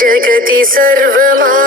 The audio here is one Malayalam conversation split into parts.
जगति सर्वमा।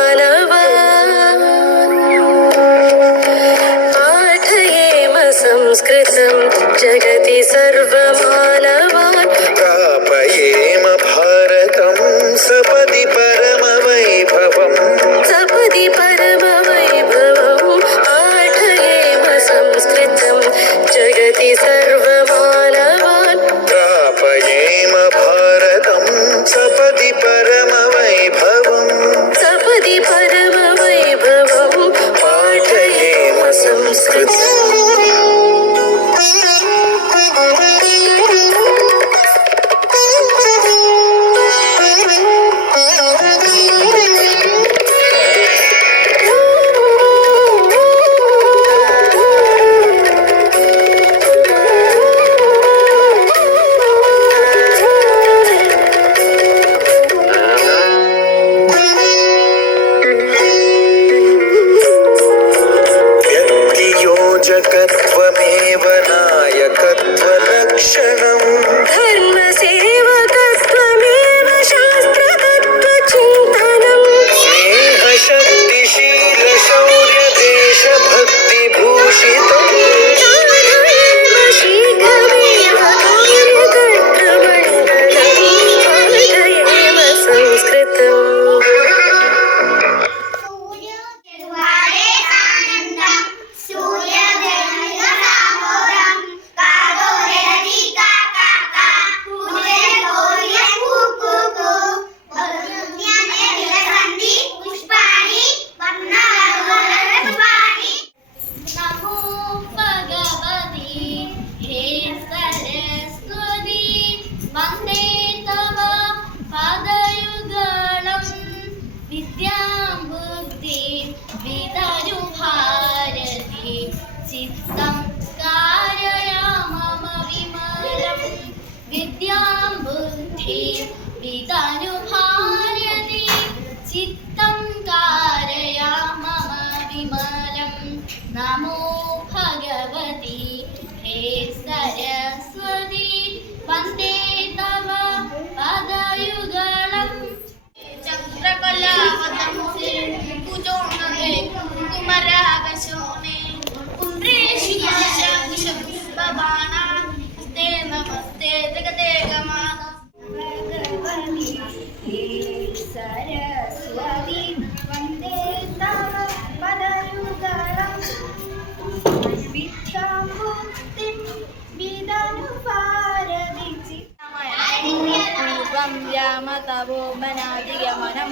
രാമതപോമനാദിഗമനം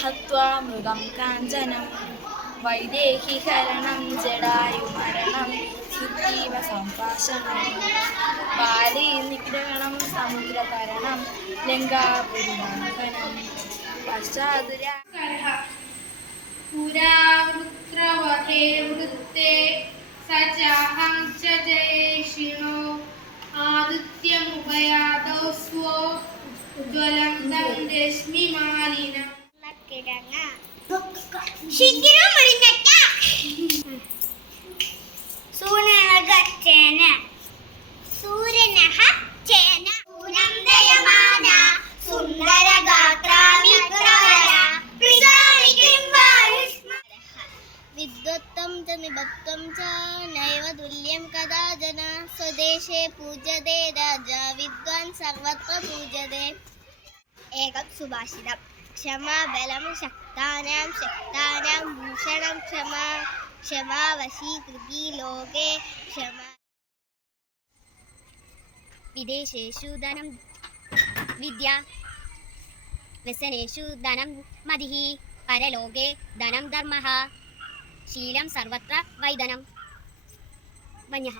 ഹത്വാ മൃഗം കാഞ്ചനം. വൈദേഹിഹരണം ജടായുമരണം സുഗ്രീവ സംഭാഷണം. ബാലി നിഗ്രഹണം സമുദ്രതരണം ലങ്കാപുരഹനം പശ്ചാതുര പുരാവൃത്രവഹേ വൃത്തേ समुद्रतरणं लङ्कापुरीलङ्घनं पश्चादुरा पुरावृत्रवहे वृत्ते स चाहं च जयेशिणो आदित्यमुपयातौ स्वो ज्वलन्तं रश्मिमालिनम् ശിഖിരം മുരിങ്ങയ്ക്ക സൂനക സുഭാഷിതം. ക്ഷമാ ബലം ശക്താനാം ശക്താനാം ഭൂഷണം ക്ഷമാ ക്ഷമാ വശീകൃതി ലോകേ ക്ഷമ. വിദേശേഷു ധനം വിദ്യ വ്യസനേഷു ധനം മതി പരലോകേ ധനം ധർമ്മ ശീലം സർവത്ര വൈദനം വന്യഃ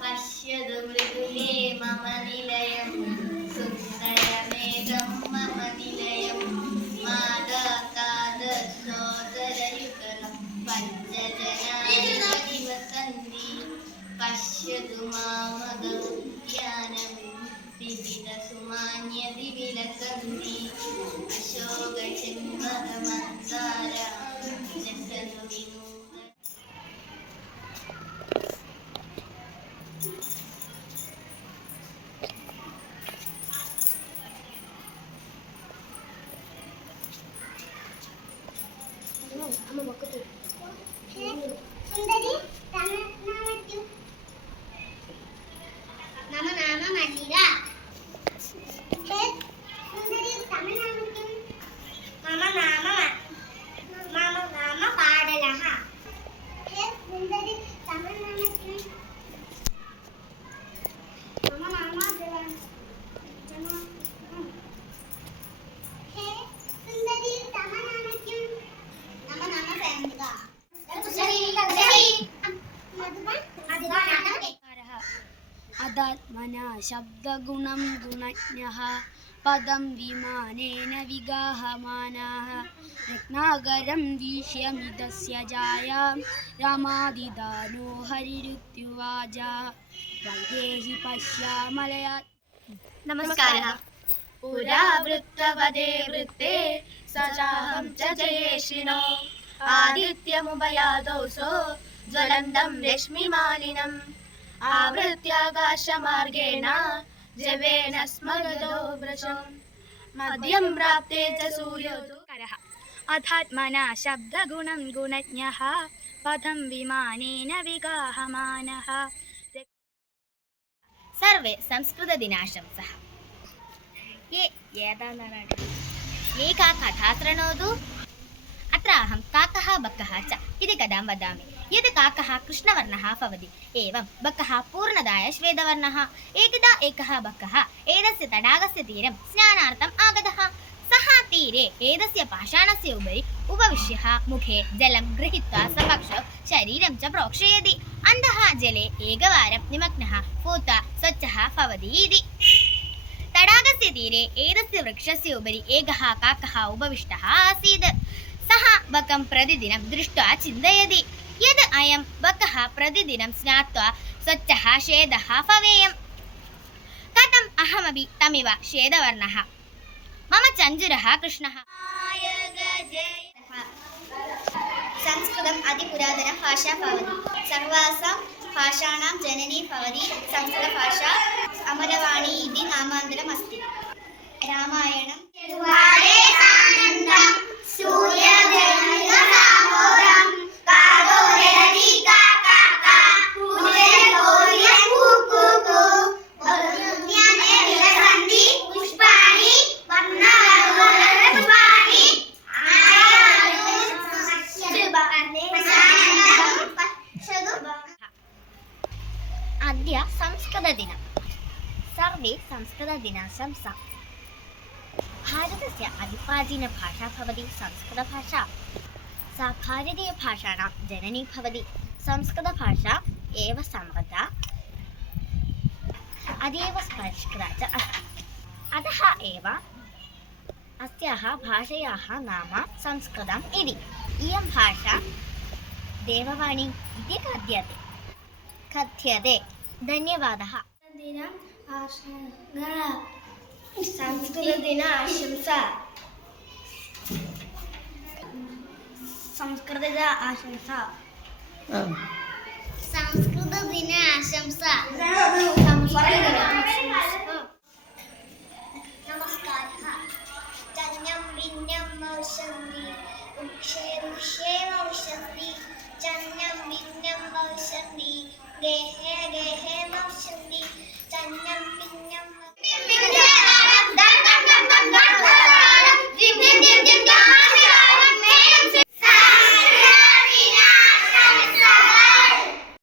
പശ്യതു മൃദുലേ മമ നിലയം. വസന്തി പശ്യതു മാമദോദ്യാനം വിവിധ സുമാന്യതി വിലസന്തി അശോക ചിന്മദമന്ദാര ജസനു വിനൂത അതാത്മന ശബ്ദഗുണം ഗുണജ്ഞ പദം വിമാനേന വിഗാഹമാനാः രത്നാകരം വീഷ്യമിതस्य जाया रामादिदानो हरिरुक्त्युवाजा वैदेहि पश्यामलयात् नमस्कारः पुरावृत्तवदे वृत्ते सजाहं च जयेशिनो आदित्यमुभयादोऽसौ ज्वलन्दं रश्मिमालिनम् आवृत्याकाशमार्गेण जवेन स्मरदो वृशम् मध्यं प्राप्ते च सूर्योदो करः अधात्मना शब्दगुणं गुणज्ञः पदं विमानेन विगाहमानः സർവേ സംസ്കൃത ദിനാശംസः ये एतान् एका कथा शृणोतु अत्र अहं काकः बक्कः च इति कथां वदामि यद् काकः कृष्णवर्णः भवति एवं बक्कः पूर्णदाय श्वेतवर्णः एकदा एकः बक्कः एतस्य तडागस्य तीरं स्नानार्थम् आगतः सः तीरे एतस्य पाषाणस्य उपरि उपविश्य मुखे जलं गृहीत्वा स्वपक्षौ शरीरं च प्रोक्षयति ಅಂತಃ ಜಲೆ ಏಕವಾರಂ ನಿಮಗ್ನಃ ಭೂತ ಸ್ವಚ್ಛಃ ಭವತಿ ಇತಿ തടാകസ്യ തീരെ ഏതസ്യ വൃക്ഷസ്യ ഉപരി ഏകः കാക്കः ഉപവിഷ്ടः ആസീത്. സഹ ബകം പ്രതിദിനം ദൃഷ്ട്വാ ചിന്തയതി. യത് അയം ബകः പ്രതിദിനം സ്നാത്വാ സ്വച്ഛः ശ്വേതः ഭവേയം. കഥം അഹമപി തമിവ ശ്വേതവർണः മമ ചഞ്ചുരः കൃഷ്ണः. സംസ്കൃതം അതിപുരാതന ഭാഷാ ഭവതി സർവാസം ഭാഷാണാം ജനനി ഭവതി സംസ്കൃതഭാഷ അമരവാണി ഇതി നാമാന്തരം അസ്തി രാമായണം संस्कृतदिनाशंसा भारतस्य अतिप्राचीनभाषा भवति संस्कृतभाषा सा भारतीयभाषाणां जननी भवति संस्कृतभाषा एव समृद्धा अतीव स्पष्टा च अस्ति अतः एव अस्याः भाषयाः नाम संस्कृतम् इति इयं भाषा देववाणी इति कथ्यते कथ्यते धन्यवादः സംസ്കൃത ദിന ആശംസ. സംസ്കൃത ആശംസ. സംസ്കൃത ദിന ആശംസ. നമസ്കാരം ചന്നം ഭിന്നം ഔഷധി. ഉക്ഷേ ഉക്ഷേ ഔഷധി. ചന്നം ഭിന്നം ഔഷധി. ദേഹേ